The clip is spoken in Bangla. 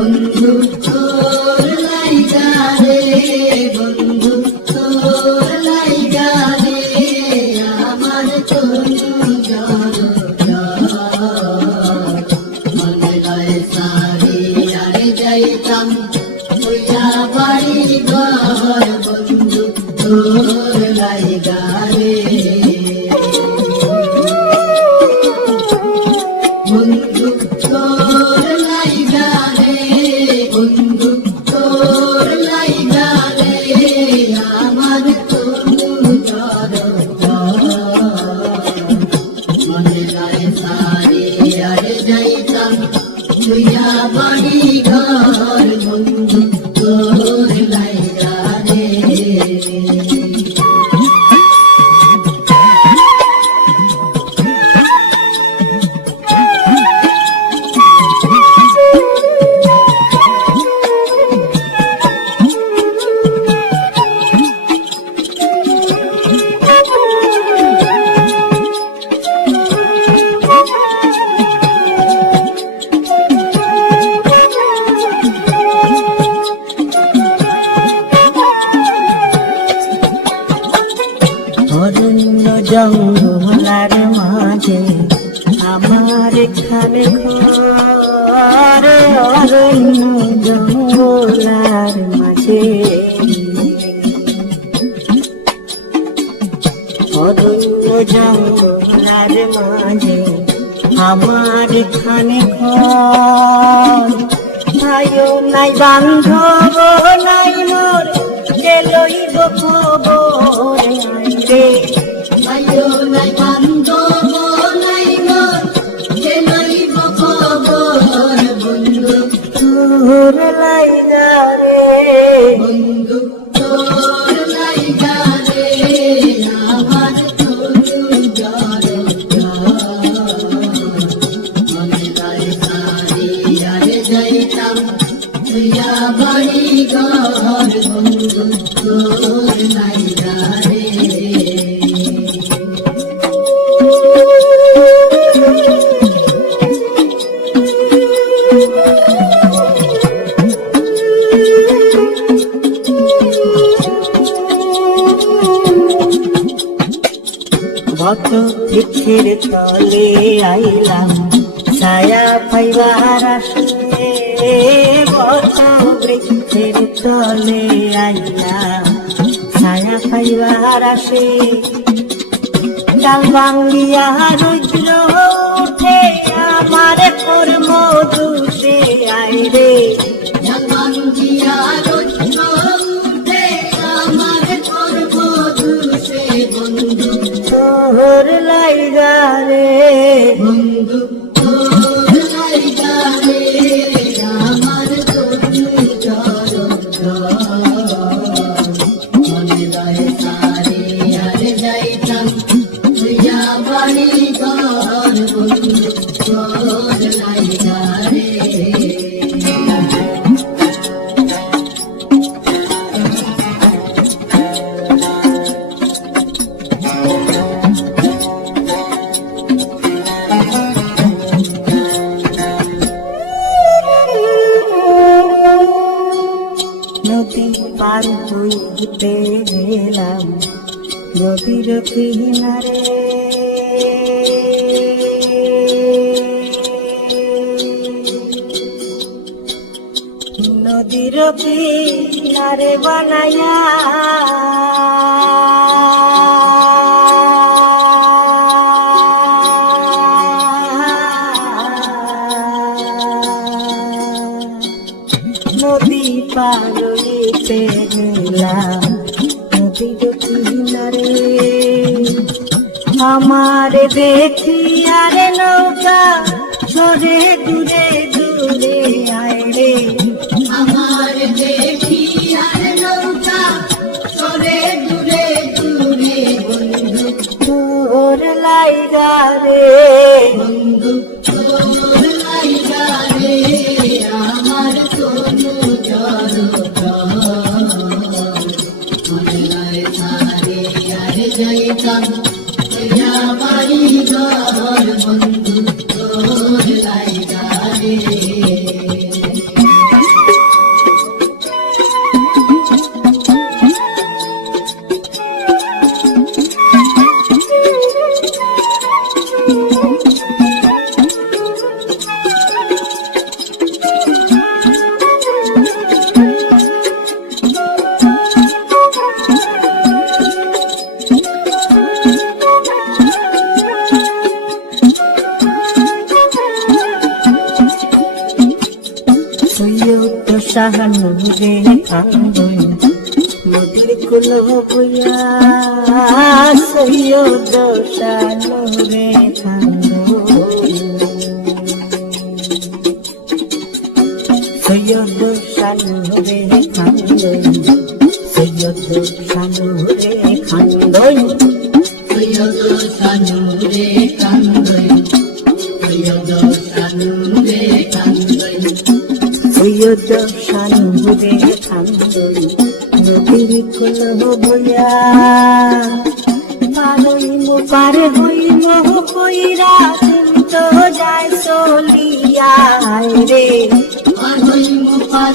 বন্ধু তোর জঙ্গলার মাঝে অরণ্য জঙ্গলার মাঝে আমার এখানে ঘর নাই বান্ধব নাই মোর গেলইব খবর বন্ধু তোর লাইগা রে ভক্ত বৃক্ষের তলে আইলাম ছায়া পাইবার আসে ভক্ত তলে আইলাম ছায়া পাইবার আসে। ডাল বাংলিয়া রুদ্র নদী পার হইতে গেলাম নদীর কিনারে। নদীর কিনারে বানায়া। নদী পার হইতে গেলাম। নদীর কিনারে আমার দেখি আরে নৌকা সরে দূরে দূরে আয় রে। আমার দেখি আর নৌকা সরে দূরে দূরে বন্ধু তোর লাইগা রে। जय जय जय শাহানুরে কান্দন নদীর কুল বইয়া সৈয়দ শাহানুরে কান্দন সৈয়দ শানুরে খান্দন সৈয়দ শানুরে খান্দন সৈয়দ সানুরে কান্দই সৈয়দ সানুরে কান্দই সৈয়দ শানুরে খান্দন নদীর কুল বইয়া পারইম পারে হইম হইরা তুমি তো যায় চলিয়া। রে। পার হইমু পার